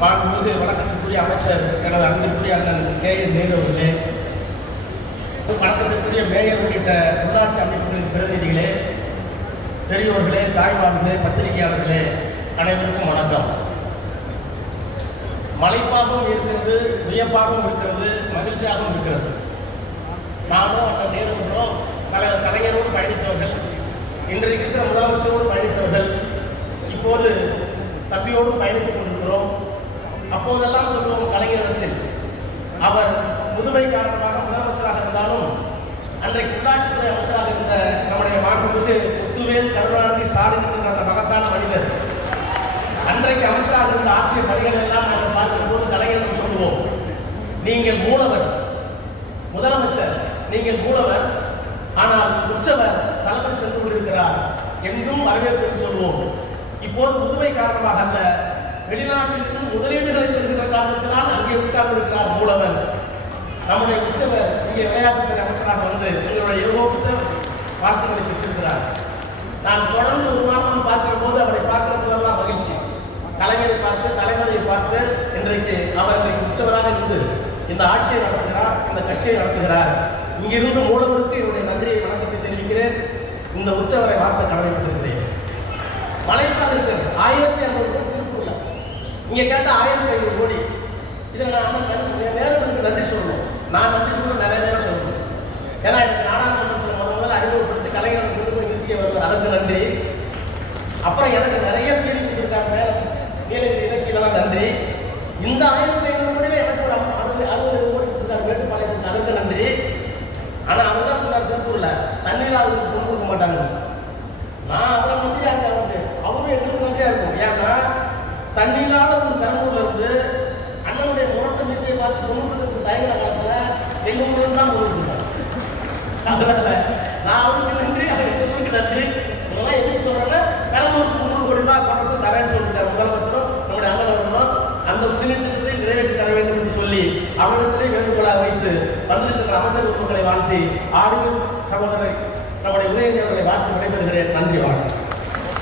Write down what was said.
மாண்புமிகு வணக்கத்திற்குரிய அமைச்சர் எனது அன்பிற்குரிய அண்ணன் கே.என். நேரு அவர்களே, வணக்கத்திற்குரிய மேயர் உள்ளிட்ட உள்ளாட்சி அமைப்புகளின் பிரதிநிதிகளே, பெரியோர்களே, தாய்மார்களே, பத்திரிகையாளர்களே, அனைவருக்கும் வணக்கம். மலைப்பாகவும் இருக்கிறது, வியப்பாகவும் இருக்கிறது, மகிழ்ச்சியாகவும் இருக்கிறது. நானும் அண்ணன் நேருவோ கலைஞரோடு பயணித்தவர்கள், இன்றைக்கு இருக்கிற முதலமைச்சரோடு பயணித்தவர்கள், இப்போது தம்பியோடும் பயணித்துக் கொண்டிருக்கிறோம். அப்போதெல்லாம் சொல்லுவோம் கலைஞரிடத்தில், அவர் முதுமை காரணமாக முதலமைச்சராக இருந்தாலும் அன்றைக்கு உள்ளாட்சித்துறை அமைச்சராக இருந்த நம்முடைய மாண்புமிகு முத்துவேல் கருணாநிதி ஸ்டாலின் என்ற அந்த மகத்தான மனிதர் அன்றைக்கு அமைச்சராக இருந்த ஆற்றிய பணிகள் எல்லாம் நாங்கள் பார்க்கும் போது கலைஞர்கள் சொல்லுவோம், நீங்கள் மூலவர், முதலமைச்சர் நீங்கள் மூலவர், ஆனால் உற்சவர் தளபதி சென்று கொண்டிருக்கிறார் என்றும் வரவேற்பு சொல்லுவோம். இப்போது முதுமை காரணமாக அல்ல, வெளிநாட்டிலிருந்து முதலீடுகளை பெறுகின்ற காரணத்தினால் அங்கே உட்கார்ந்து இருக்கிறார் மூலவர். நம்முடைய உற்சவர் இங்கே விளையாட்டுத்துறை அமைச்சராக வந்து எங்களுடைய ஏகோபித்த வாழ்த்துக்களை பெற்றிருக்கிறார். நான் தொடர்ந்து ஒரு வாரமாக பார்க்கிற போது அவரை பார்க்கிற போதெல்லாம் மகிழ்ச்சி. கலைஞரை பார்த்து, தலைவரை பார்த்து, இன்றைக்கு உற்சவராக இருந்து இந்த ஆட்சியை நடத்துகிறார், இந்த கட்சியை நடத்துகிறார். இங்கிருந்து மூலவருக்கு என்னுடைய நன்றியை வணக்கத்தை தெரிவிக்கிறேன். இந்த உற்சவரை வார்த்தை கடமைப்பட்டிருக்கிறேன். மலைப்பாக இருக்கிறது 1600 கோடி திருப்பூர்ல, இங்க கேட்ட 1500 கோடி. இதை நான் நேரத்துக்கு நன்றி சொல்லணும். நான் நன்றி சொல்ல நிறைய நேரம் சொல்லணும். ஏன்னா எனக்கு நாடாளுமன்றத்தில் முதல்ல அறிமுகப்படுத்தி கலைஞரை கொண்டு போய் நிறுத்திய வருவார், அதற்கு நன்றி. அப்புறம் எனக்கு நிறைய ஸ்கீம் கொடுத்துருக்காங்க, நீலகிரி இலக்கியெல்லாம் நன்றி. இந்த 1500 கோடியில் எனக்கு ஒரு 60 கோடி கொடுத்துருக்காரு மேட்டுப்பாளையத்துக்கு, அதற்கு நன்றி. ஆனால் அவர் தான் சொன்னார் திருப்பூர்ல தண்ணீர் அவருக்கு கொண்டு கொடுக்க மாட்டாங்க. நான் அவ்வளோ நன்றியா இருக்கேன் அவருக்கு, அவரும் எங்களுக்கு நன்றியா இருக்கும். ஏன்னா தண்ணி இல்லாத ஒரு பெரம்பூர்ல இருந்து அண்ணனுடைய முரட்டு மீசையை பார்த்து கொண்டு கொடுக்கறதுக்கு தயங்கின காலத்தில் எங்கள் ஊருக்கு தான் கொண்டு கொடுத்தாங்க. அதனால நான் அவருக்கு நன்றி, அவருக்கு நன்றி. இதெல்லாம் எதுக்கு சொல்றேன்னா, பெரம்பூருக்கு 300 கோடி ரூபாய் பணம் தரேன்னு சொல்லிட்டார் முதலமைச்சரும் நம்முடைய அண்ணன் அவர்களும். அந்த முதலீட்டத்தை நிறைவேற்றி தர வேண்டும் என்று சொல்லி அவரிடத்திலே வேண்டுகோளாக வைத்து வந்திருக்கின்ற அமைச்சர் உறுப்பினர்களை வாழ்த்தி, ஆறு சகோதரர் நம்முடைய உதயநிதி அவர்களை வாழ்த்து விடைபெறுகிறேன். நன்றி, வணக்கம்.